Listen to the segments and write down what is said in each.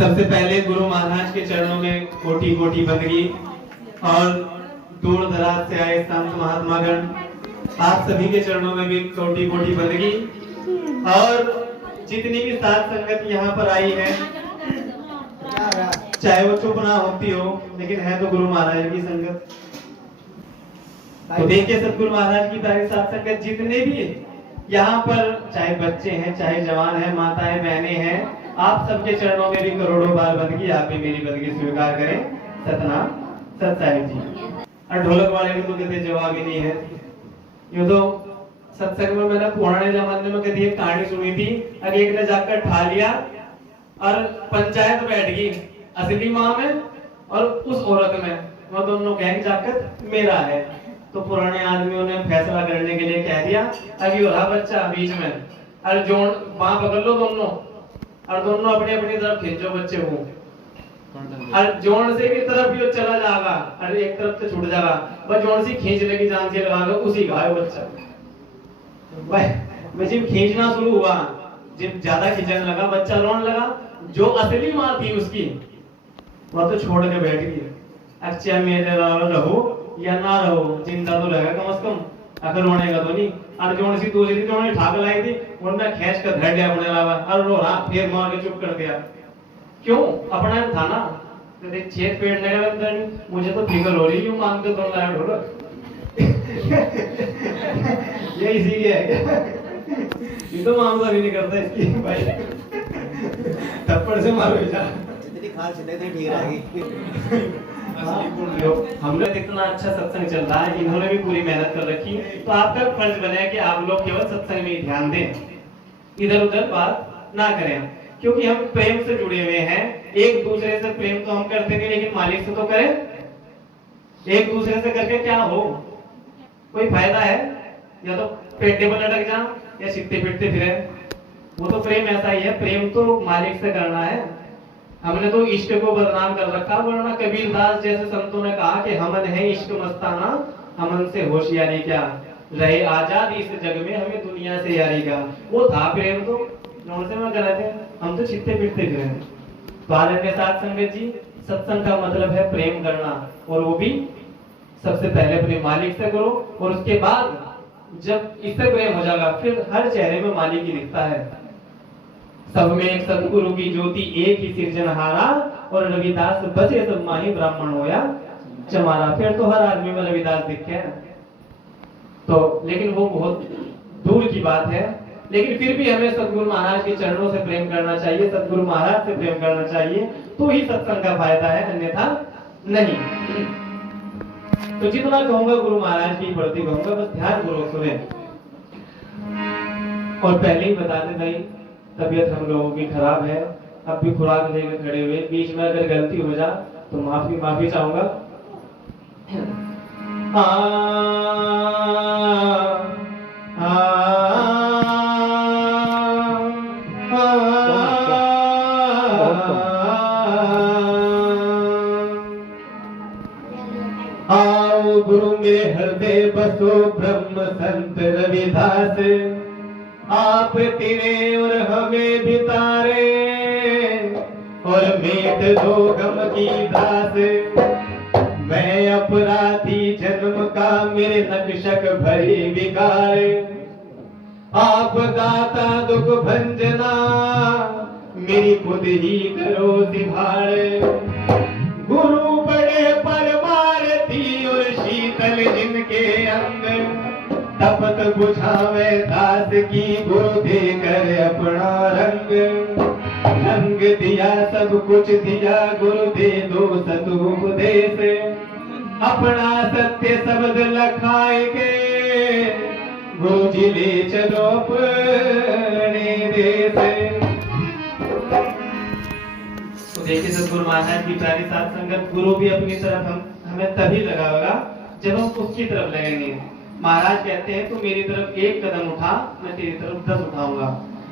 सबसे पहले गुरु महाराज के चरणों में कोटि कोटि बंदगी और दूर दराज से आए संत महात्मागण, आप सभी के चरणों में भी कोटि कोटि बंदगी। और जितनी भी साध संगत यहाँ पर आई है, चाहे वो चुप ना होती हो, लेकिन है तो गुरु महाराज की संगत। तो देखिए सतगुरु महाराज की प्यारी साध संगत, जितने भी यहाँ पर चाहे बच्चे हैं, चाहे जवान हैं, माताएं बहनें हैं, आप सबके चरणों में भी करोड़ों बार बंदगी। आप भी मेरी बंदगी स्वीकार करें। सतनाम सत साहिब जी। और ढोलक वाले को तो कहते जवाब ही नहीं है। यूं तो सत्संग में मैंने पुराने जमाने में कभी एक कहानी सुनी थी। अगर एक ने जाकर ठा लिया और पंचायत बैठ गई असली माँ में और उस औरत में, वो दोनों गैंग जाकर मेरा है। तो पुराने आदमियों ने फैसला करने के लिए कह दिया, अभी हो रहा बच्चा बीच में, अरे जोड़ बाँ पकड़ लो दोनों और दोनों अपनी अपनी तरफ खींचो बच्चे को, और जोड़ से की तरफ भी चला जाएगा, अरे एक तरफ से छूट जाएगा, बस जोड़ से खींच लेगी, जान से लगा लो, उसी का है बच्चा। भाई जब खींचना शुरू हुआ, जब ज्यादा खींचने लगा, बच्चा रोने लगा। जो असली माँ थी उसकी, वो तो छोड़ के बैठ गई। अच्छा मेरे रहो या ना रहो, जिंदा तो रहेगा कम से कम, अगर रोने का तो नहीं। और जोड़ सी दूसरी थी, उन्होंने ठाक लाई थी, उन्होंने खींच कर धर दिया अपने अलावा, और रो रहा, फिर मार के चुप कर दिया। क्यों? अपना था ना, तो देख छेद पेड़ लगा अंदर नहीं, मुझे तो फिकर हो रही, यूं मांगते तो लाया ढोलक। ये इसी है क्या? ये तो मामला भी नहीं करता इसकी भाई, थप्पड़ से मारो बेचारा। इतनी खास नहीं ठीक रहेगी। हमने इतना अच्छा सत्संग चल रहा है, इन्होंने भी पूरी मेहनत कर रखी, तो आपका फर्ज बना है कि आप लोग केवल सत्संग में ध्यान दें, इधर उधर बात ना करें, क्योंकि हम प्रेम से जुड़े हुए हैं। एक दूसरे से प्रेम तो हम करते नहीं, लेकिन मालिक से तो करें। एक दूसरे से करके क्या हो, कोई फायदा है? या तो पेटे पर लटक जा या छिट्टे पिटते फिरे। वो तो प्रेम ऐसा ही है, प्रेम तो मालिक से करना है। हमने तो इश्क को बदनाम कर रखा, वरना कबीरदास जैसे संतों ने कहा कि हमन है इश्क मस्ताना, हमन से होशियारी क्या, रहे आजाद इस जग में, हमें दुनिया से यारी का। वो था प्रेम, तो नौन से मैं गलत है, हम तो छिट्टे पिटते फिरे। तो आज अपने साथ संगत जी, सत्संग का मतलब है प्रेम करना, और वो भी सबसे पहले अपने मालिक से करो, और उसके बाद जब इससे प्रेम हो जाएगा, फिर हर चेहरे में मालिक ही दिखता है। सब में एक सतगुरु की ज्योति, एक ही सिरजनहारा, और रविदास बसे सब माही ब्राह्मण होया चमारा। फिर तो हर आदमी में रविदास दिखे। तो लेकिन वो बहुत दूर की बात है, लेकिन फिर भी हमें सतगुरु महाराज के चरणों से प्रेम करना चाहिए, सतगुरु महाराज से प्रेम करना चाहिए, तो ही सत्संग का फायदा है, अन्यथा नहीं। तो जितना कहूंगा गुरु महाराज की प्रति कहूंगा, बस ध्यान पूर्वक सुने। और पहले ही बता दे भाई, तबीयत हम लोगों की खराब है, अब भी खुराक लेकर खड़े हुए, बीच में अगर गलती हो जा तो माफी चाहूंगा। आओ गुरु में हृदय बसो ब्रह्म संत रविदास, आप तिरे और हमें बितारे, और मेट दो गम की दास। मैं अपराधी जन्म का, मेरे नक्शक भरी विकार, आप दाता दुख भंजना, मेरी खुद ही करो सिभार। गुरु बड़े परमारती और शीतल जिनके अंग, तपत बुझावे दास की, गुरु देकर अपना रंग। रंग दिया सब कुछ दिया, गुरु दे दो सतुपदेश, अपना सत्य शब्द लखाएंगे, गुरु जी ले चलो अपने देश। तो देखिए सतगुरु महाराज की प्यारी साथ संगत, गुरु भी अपनी तरफ हमें तभी लगाएगा जब हम उसकी तरफ लगेंगे। महाराज कहते हैं, तू मेरी तरफ एक कदम उठा, मैं तेरी तरफ 10 उठाऊंगा,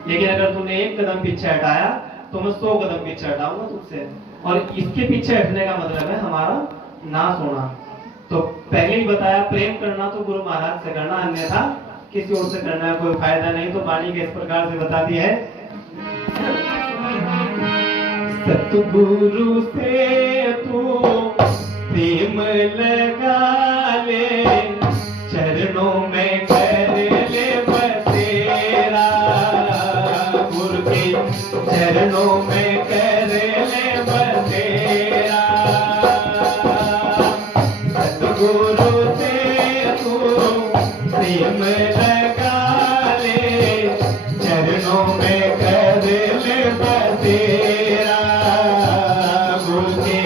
लेकिन अगर तूने एक कदम पीछे हटाया तो मैं 100 कदम पीछे हटाऊंगा तुझसे। और इसके पीछे हटने का मतलब है हमारा नाश होना। तो पहले ही बताया, प्रेम करना तो गुरु महाराज से करना, अन्यथा किसी और से करना है कोई फायदा नहीं। तो वाणी के इस प्रकार से बताती है, सतगुरु से तू प्रेम लगा ले, चरणों में कर ले बसेरा, गुरु के चरणों में कर ले बसेरा। सतगुरु से तू प्रेम लगा ले, चरणों में कर ले बसेरा, गुरु के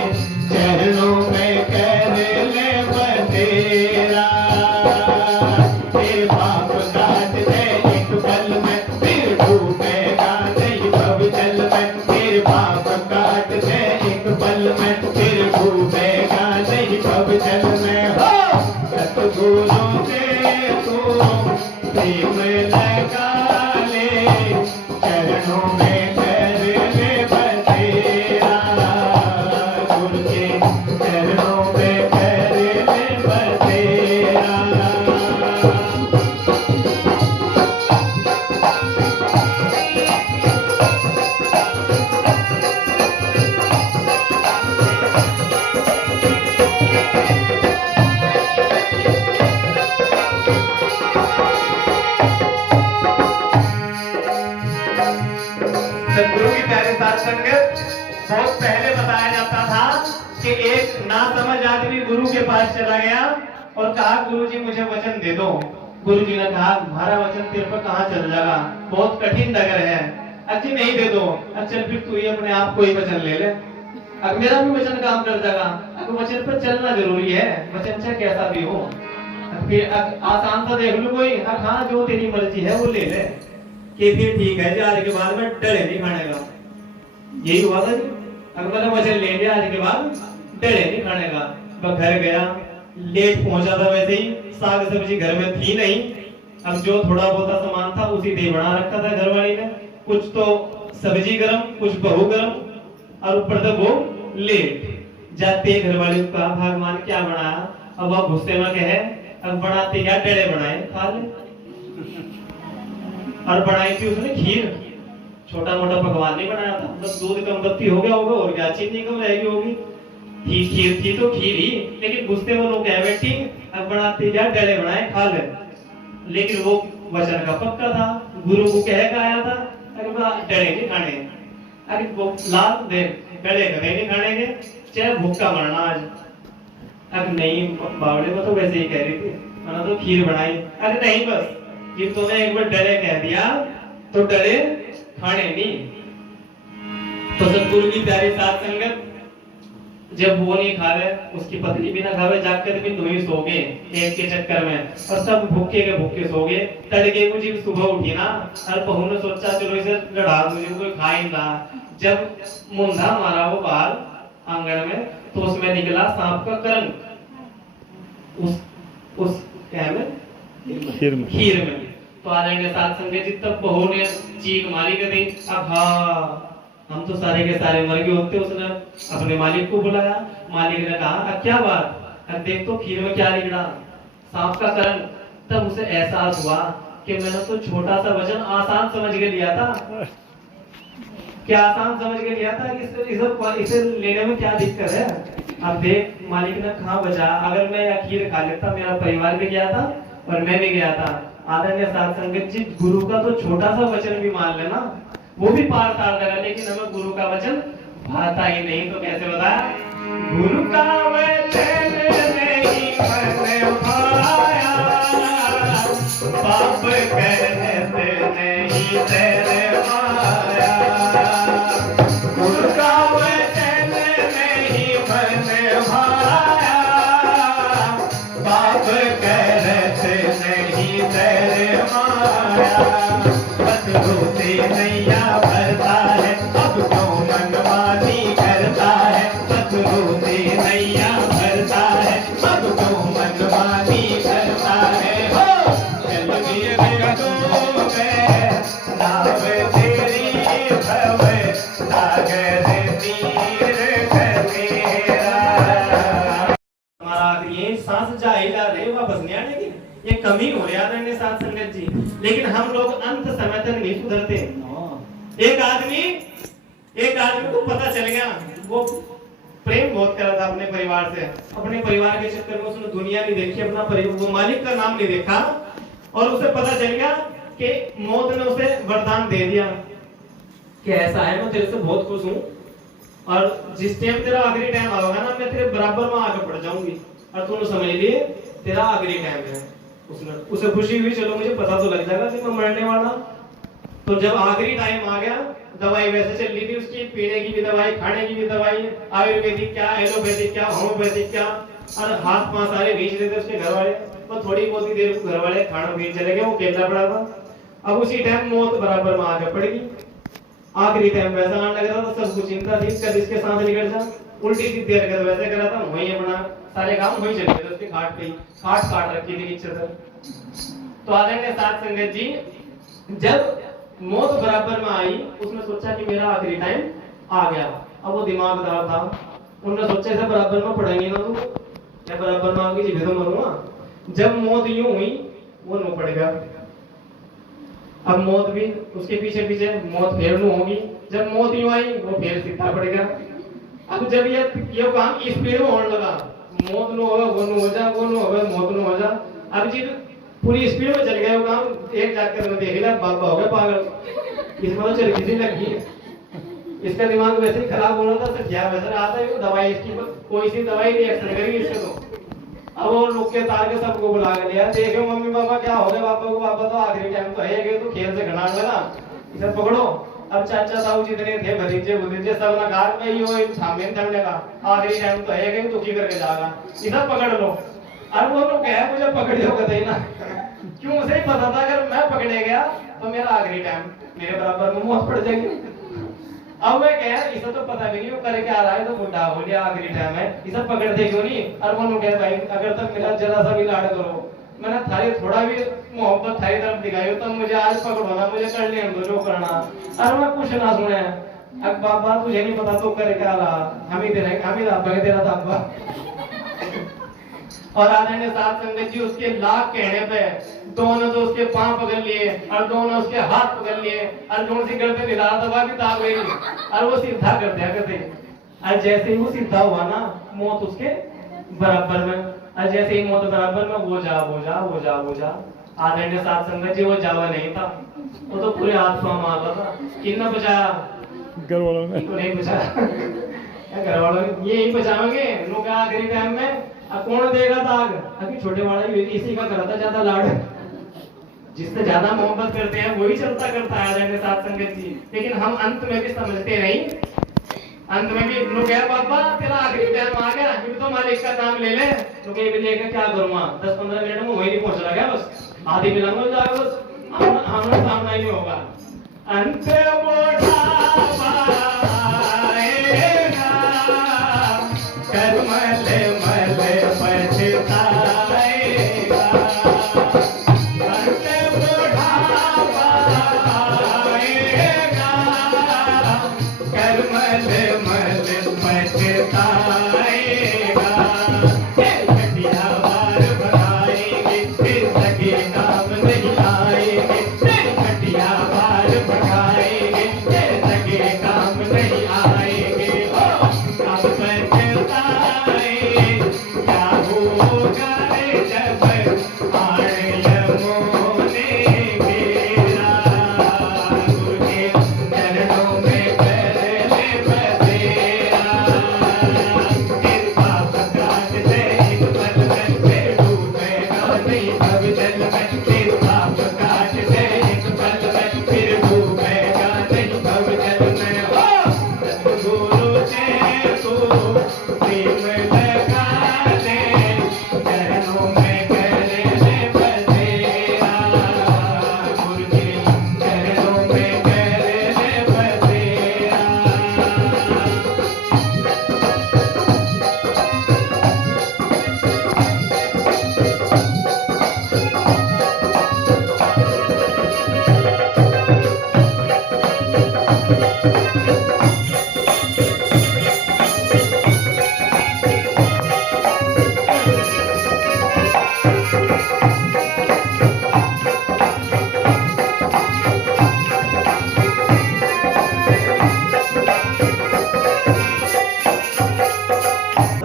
चरणों में कर ले बसेरा। तेरे पाप काट दे एक पल में, फिर डूबेगा नहीं भवजल में। तेरे पाप काट दे एक पल में, फिर डूबेगा नहीं भवजल में। हो सतगुरु से तू प्रेम लगा ले, चरणों में कर ले बसेरा, गुरु के चरणों में कर ले बसेरा। सदगुरु की प्यारी साथ संगत, बहुत पहले बताया जाता था कि एक नासमझ आदमी गुरु के पास चला गया और कहा गुरु जी मुझे वचन दे दो। गुरु जी ने कहा तुम्हारा वचन तेरे पर कहाँ चल जाएगा, बहुत कठिन नगर है। अच्छी नहीं दे दो, अच्छा फिर तू ही अपने आप को ही वचन ले ले, अब मेरा भी वचन काम कर जाएगा। अब वचन पर चलना जरूरी है, वचन चाहे कैसा भी हो। फिर आसान सा देख लो कोई, हाँ जो तेरी मर्जी है वो ले ले, कि फिर ठीक है जी आज के बाद में डरे नहीं खाने का। यही हुआ था जी, अगर मैंने वचन ले लिया आज के बाद डरे नहीं खाने का। मैं घर गया, लेट पहुंचा था, वैसे ही साग सब्जी घर में थी नहीं। अब जो थोड़ा बहुत सामान था उसी से बना रखा था घरवाली ने, कुछ तो सब्जी गरम कुछ बहू गरम, और ऊपर से वो लेट। जाते घरवाली को कहा भगवान क्या बनाया, अब वह गुस्से में कहे अब बनाते क्या, डरे बनाए खा ले। और बनाई थी उसने खीर, छोटा मोटा पकवान नहीं बनाया था, बस दूध कम बत्ती हो गया होगा और क्या चीनी कम रहेगी होगी। खीर थी तो खीर ही, लेकिन गुस्से में लोग कह बैठी अब बनाते क्या, डरे बनाए खा ले। लेकिन वो वचन का पक्का था, गुरु को कह के आया था अरे डरे नहीं खाने, अरे वो लाल देख डरे कभी नहीं खाने के, चाहे भूखा मरना आज। अब नहीं बावड़े में तो वैसे ही कह रही थी, मैंने तो खीर बनाई। अरे नहीं बस जब तूने एक बार डरे कह दिया तो डरे खाने नहीं। तो सतगुरु की प्यारी साथ संगत, जब वो नहीं खावे उसकी पत्नी भी ना खावे, जाकर भी तुम ही सोगे एक के चक्कर में, और सब भूखे के भूखे सोगे। तड़के को जब सुबह उठी ना, और बहू ने सोचा चलो इसे लड़ा दूं, कोई खा ही ना। जब मुंडा मारा वो बाहर आंगन में, तो उसमें निकला सांप का करंग, उस क्या में खीर में। तो आ जाएंगे साथ संगत जी, तब बहू ने चीख मारी कर दी, अब हाँ हम तो सारे के सारे मर गए होते। उसने अपने मालिक को बुलाया, मालिक ने कहा अब क्या बात, अब देख तो खीर में क्या निकला, सांप का करंग। तब उसे एहसास हुआ कि मैंने तो छोटा सा वचन आसान समझ के लिया था, क्या आसान समझ के लिया था कि इसे लेने में क्या दिक्कत है। अब देख मालिक ने कहा बचा, अगर मैं यह खीर खा लेता मेरा परिवार भी गया था और मैं भी गया था। आदरणीय साथ संगत जी, गुरु का तो छोटा सा वचन भी मान लेना वो भी पार तार देगा, लेकिन हमें गुरु का वचन भाता ही नहीं। तो कैसे बताया, गुरु का वचन नहीं मन भाया, पाप कहत नहीं तेरे माया। गुरु का वचन नहीं मन भाया, पाप कहत नहीं तेरे माया। बदलते नैया भरता है, अब क्यों मनमानी करता है। बदलते नैया भरता है, अब क्यों मनमानी करता है। हो चल गिर तो मैं नाव तेरी भव सागर तीर तेरा। हमारा ये सांस जा ही जा रहे वापस नहीं आने की, ये कमी हो रहा है साथ संगत जी। लेकिन हम लोग अंत समय तक नहीं सुधरते। एक आदमी एक आदमी को पता चल गया, वो प्रेम बहुत कर रहा था अपने परिवार से, अपने परिवार के चक्कर में उसने दुनिया नहीं देखी, अपना वो मालिक का नाम नहीं देखा, और उसे पता चल गया कि मौत ने उसे वरदान दे दिया कि ऐसा है, मैं तेरे से बहुत खुश हूँ, और जिस टाइम तेरा आखिरी टाइम आएगा ना, मैं तेरे बराबर में आगे बढ़ जाऊंगी, और तूने समझ लिए तेरा आखिरी टाइम है। उसने उसे खुशी हुई, चलो मुझे पता तो लग जाएगा कि मैं मरने वाला। तो जब आखिरी टाइम आ गया, दवाई वैसे चल रही थी उसकी, पीने की भी दवाई, खाने की भी दवाई, आयुर्वेदिक क्या, एलोपैथिक क्या, होम्योपैथिक क्या, और हाथ पांव सारे भेज रहे थे उसके घर वाले। तो थोड़ी बहुत ही देर घर वाले खाना भेज चले गए, वो अकेला पड़ा था। अब उसी टाइम मौत बराबर में आगे पड़ गई। आखिरी टाइम वैसा आने लग रहा था, सबको चिंता थी कब इसके सांस निकल जा, उल्टी सीधी हरकत वैसे कर रहा था, वहीं अपना सारे काम वहीं चल रहे थे उसके खाट पे, खाट काट रखी थी नीचे से। तो आदरणीय साथ संगत जी, जब मौत बराबर में आई, उसने सोचा कि मेरा आखिरी टाइम आ गया। अब वो दिमागदार था, उन्होंने सोचा ऐसे बराबर में पड़ेंगे ना तू, या बराबर में आगे जीवे तो मरूंगा। जब मौत यूं हुई, वो नो पड़ गया। अब मौत भी उसके पीछे पीछे, मौत फिर नो होगी। जब मौत यूं आई, वो फिर सीधा पड़ गया। अब जब ये काम स्पीड में होने लगा, मौत नो होगा वो नो हो जा, वो नो होगा मौत नो हो जा। अब जी पूरी स्पीड में चल गया वो काम। एक जाकर मैं देख लिया, बाबा हो गया पागल, इसमें तो चल किसी लग गई, इसका दिमाग वैसे ही खराब हो रहा था, तो क्या वैसे आता है, दवाई इसकी कोई सी दवाई रिएक्शन करेगी इससे। तो अब वो लोग के तार के सबको बुला के लिया, देखो मम्मी पापा क्या हो गया पापा को, पापा तो आखिरी टाइम तो है, तो खेल से घनाने लगा, इसे पकड़ो। अब चाचा ताऊ जितने थे भतीजे भतीजे सब ना घर में ही हो, सामने थमने का आखिरी टाइम तो है, दुखी करके जाएगा, इसे पकड़ लो। अब वो लोग कहे मुझे पकड़े हो गए ना, क्यों, उसे ही पता था अगर मैं पकड़े गया तो मेरा आखिरी टाइम, मेरे बराबर में मौत पड़ जाएगी। अब मैं कह, इसे तो पता भी नहीं वो करे क्या रहा है, तो बुढ़ा हो गया आखिरी टाइम है, इसे पकड़ते क्यों नहीं। और वो लोग भाई अगर तक मेरा जरा सा भी लाड़ करो, मैंने थारी थोड़ा भी मोहब्बत थारी तरफ दिखाई तो मुझे आज पकड़ो ना, मुझे कर लिया जो करना। और मैं कुछ ना सुने, अब बाबा तुझे नहीं पता तो करे क्या रहा, हम ही दे रहे, हम ही दे रहा था अब्बा। और आदरणीय साथ संगत जी, उसके लाख कहने पे दोनों तो उसके पांव पकड़ लिए और दोनों उसके हाथ पकड़ लिए, और जो सी करते निराला दबा भी ताक गई, और वो सीधा कर दिया करते। और जैसे ही वो सीधा हुआ ना, मौत उसके बराबर में, और जैसे ही मौत बराबर में, वो जा वो जा वो जा वो जा। आदरणीय साथ संगत जी, वो जावा नहीं था, वो तो पूरे हाथ पांव मार रहा था। कितना बचाया? घर वालों ने तो नहीं बचाया, घर वालों ने ये ही बचाओगे लोग आखिरी टाइम में। अब कौन देगा दाग? अभी छोटे वाला ही इसी का करा था ज्यादा लाड, जिससे ज्यादा मोहब्बत करते हैं वही चलता करता है आदरणीय साथ संगत जी। लेकिन हम अंत में भी समझते नहीं, अंत में भी लोग कह पापा तेरा आखिरी टाइम आ गया, तो मालिक का नाम ले ले, तो ये भी लेकर क्या करूंगा, 10-15 मिनट में वही नहीं पहुंच रहा, क्या बस आधी मिलंगा जाएगा, बस आमना सामना ही नहीं होगा। अंत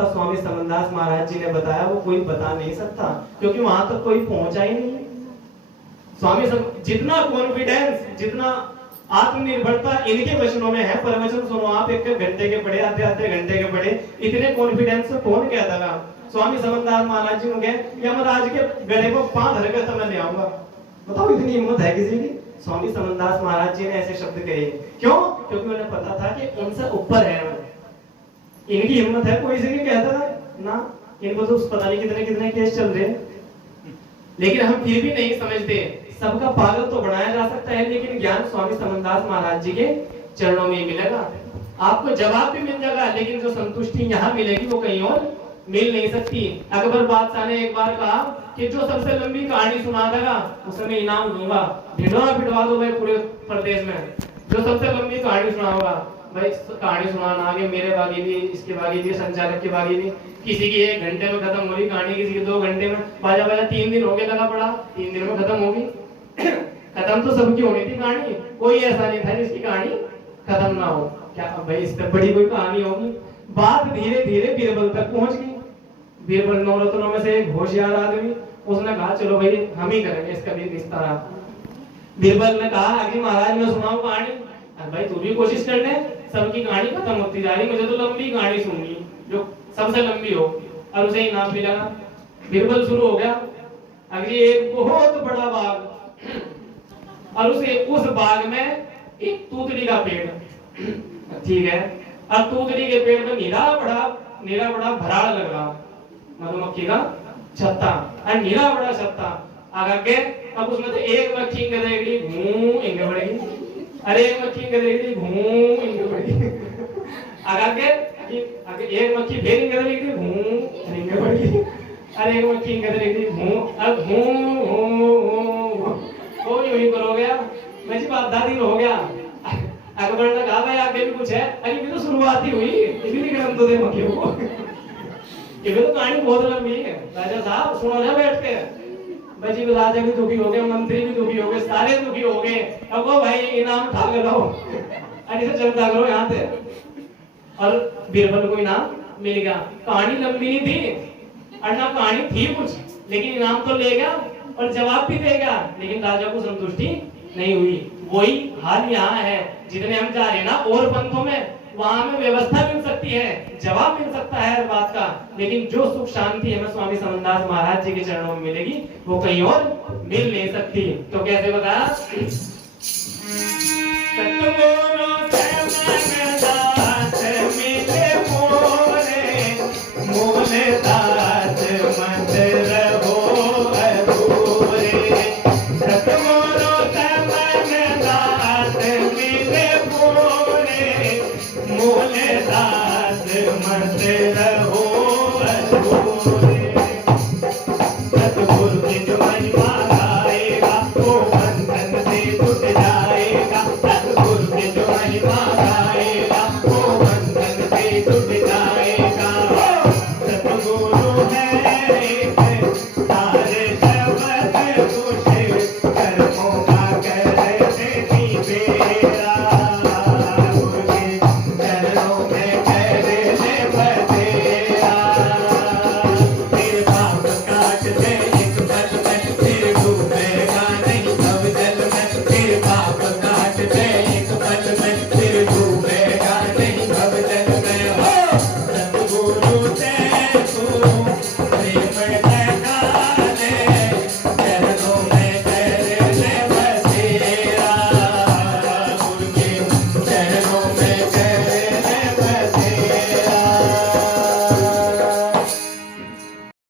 स्वामी समनदास महाराज जी ने बताया वो कोई बता नहीं सकता, क्योंकि वहां तक कोई पहुंचा ही नहीं। जितना कॉन्फिडेंस, जितना आत्मनिर्भरता इनके वचनों में है। प्रवचन सुनो आप, एक घंटे के पढ़े, आधे घंटे के पढ़े, इतने कॉन्फिडेंस से कौन कहता था? स्वामी समनदास महाराज जी ने यमराज के गले को 5 धर कर मैं ले आऊंगा। बताओ इतनी हिम्मत है किसी की? स्वामी समनदास महाराज जी ने ऐसे शब्द कहे। क्यों? क्योंकि उन्हें पता था कि उनसे ऊपर है। इनकी हिम्मत है कोई से कहता ना? इनको तो पता नहीं कितने कितने केस चल रहे हैं, लेकिन हम फिर भी नहीं समझते। सबका पागल तो बनाया जा सकता है, लेकिन ज्ञान स्वामी समनदास महाराज जी के चरणों में मिलेगा। आपको जवाब भी मिल जाएगा, लेकिन जो संतुष्टि यहाँ मिलेगी वो कहीं और मिल नहीं सकती। अकबर बादशाह ने एक बार कहा कि जो सबसे लंबी कहानी सुना देगा उसे मैं इनाम दूंगा। ढिंडोरा पिटवा दो भाई पूरे प्रदेश में, जो सबसे लंबी कहानी सुनाऊंगा। भाई कहानी सुनाना आगे, मेरे बागी भी, इसके बागी भी, संचालक के बागी भी। किसी की 1 घंटे में खत्म हो रही कहानी, किसी की 2 घंटे में। बाजा 3 दिन हो गए लगा पड़ा, 3 दिन में खत्म होगी। खत्म तो सबकी होनी थी कहानी, कोई ऐसा नहीं था जिसकी कहानी खत्म ना हो। क्या भाई इससे बड़ी कोई कहानी होगी? बात धीरे धीरे बीरबल तक पहुंच गई। बीरबल नवरत्नों में से एक होशियार आदमी, उसने कहा चलो भाई हम ही करेंगे इसका भी विस्तार। बीरबल ने कहा अभी महाराज मैं सुनाऊं कहानी? भाई तू भी कोशिश कर ले, सबकी कहानी खत्म होती जा रही, मुझे तो लंबी कहानी सुननी जो सबसे लंबी हो, और उसे इनाम मिलेगा। बीरबल शुरू हो गया। अगली एक बहुत बड़ा बाग, और उस बाग में एक तूतड़ी का पेड़, ठीक है। अब तूतड़ी के पेड़ में नीला बड़ा भराड़ लग रहा, मधुमक्खी का छत्ता, और नीला बड़ा छत्ता आगे। अब उसमें तो एक मक्खी गदेगड़ी घूम इंगे पड़ेगी, अरे एक मक्खी गदेगड़ी घूम इंगे पड़ेगी। आगे एक मक्खी फिर इंगे गदेगड़ी घूम इंगे पड़ेगी, अरे एक मक्खी इंगे गदेगड़ी घूम, अब घूम यूं करो गया। मैं जी बात दादी हो गया। अकबर ने कहा भाई आगे भी कुछ है? अरे ये तो शुरुआत ही हुई, इतनी गिरम तो दे मक्खियों को। ये तो कहानी बहुत लंबी है। राजा साहब सुनो ना बैठ के। भाई जी राजा भी दुखी हो गए, मंत्री भी दुखी हो गए, सारे दुखी हो गए। अब वो भाई इनाम उठा के लाओ, अरे से चलता करो यहाँ से। और बीरबल को इनाम मिल गया। कहानी लंबी नहीं थी, और ना कहानी थी कुछ, लेकिन इनाम तो ले गया और जवाब भी देगा, लेकिन राजा को संतुष्टि नहीं हुई। वही हाल यहाँ है, जितने हम जा रहे हैं ना और पंथों में, वहां में व्यवस्था मिल सकती है, जवाब मिल सकता है हर बात का, लेकिन जो सुख शांति हमें स्वामी समनदास महाराज जी के चरणों में मिलेगी वो कहीं और मिल नहीं सकती। तो कैसे बताया? मत रहो